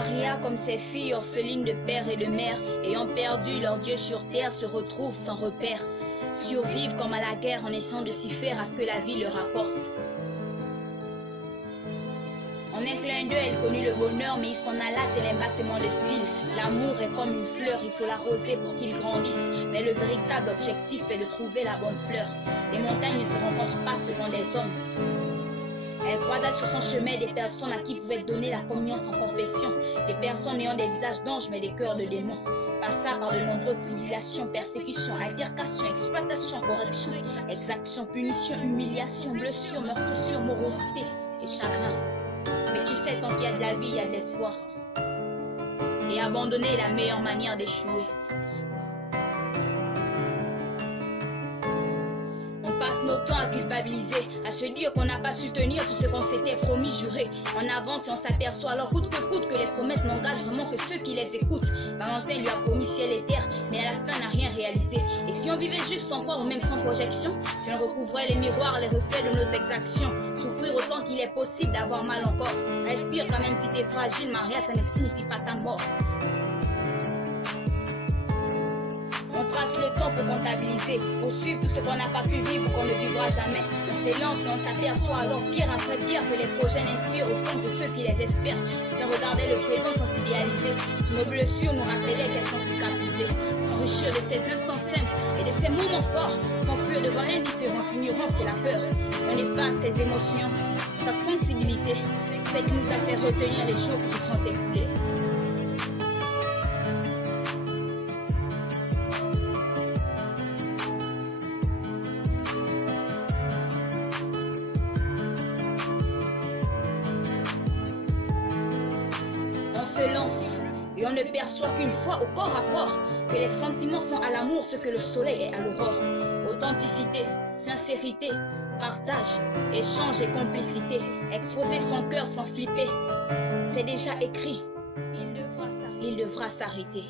Maria, comme ses filles orphelines de père et de mère, ayant perdu leur Dieu sur terre, se retrouvent sans repère. Survivent comme à la guerre en essayant de s'y faire à ce que la vie leur apporte. En un clin d'œil, elle connut le bonheur, mais il s'en alla tel un battement de cils. L'amour est comme une fleur, il faut l'arroser pour qu'il grandisse. Mais le véritable objectif est de trouver la bonne fleur. Les montagnes ne se rencontrent pas selon les hommes. Elle croisa sur son chemin des personnes à qui pouvait donner la communion sans confession. Des personnes ayant des visages d'anges mais des cœurs de démons. Passa par de nombreuses tribulations, persécutions, altercations, exploitations, corrections, exactions, punitions, humiliations, blessures, meurtrissures, morosité et chagrin. Mais tu sais, tant qu'il y a de la vie, il y a de l'espoir. Et abandonner est la meilleure manière d'échouer. On passe nos temps à culpabiliser, à se dire qu'on n'a pas su tenir tout ce qu'on s'était promis, juré. On avance et on s'aperçoit alors coûte que les promesses n'engagent vraiment que ceux qui les écoutent. Valentin lui a promis ciel et terre, mais à la fin n'a rien réalisé. Et si on vivait juste sans croire ou même sans projection, si on recouvrait les miroirs, les reflets de nos exactions, souffrir autant qu'il est possible d'avoir mal encore. Respire quand même si t'es fragile, Maria, ça ne signifie pas ta mort. On trace le temps pour comptabiliser, pour suivre tout ce qu'on n'a pas pu vivre ou qu'on ne vivra jamais. On s'élance et on s'aperçoit alors pierre après pierre que les projets n'inspirent au fond de ceux qui les espèrent. Si on regardait le présent sans s'idéaliser, si nos blessures nous rappelaient qu'elles sont cicatrisées, s'enrichir de ces instants simples et de ces moments forts, s'enfuir devant l'indifférence, l'ignorance et la peur. On efface ses émotions, sa sensibilité, c'est qui nous a fait retenir les jours qui se sont écoulés. On se lance et on ne perçoit qu'une fois au corps à corps que les sentiments sont à l'amour ce que le soleil est à l'aurore. Authenticité, sincérité, partage, échange et complicité. Exposer son cœur sans flipper, c'est déjà écrit. Il devra s'arrêter.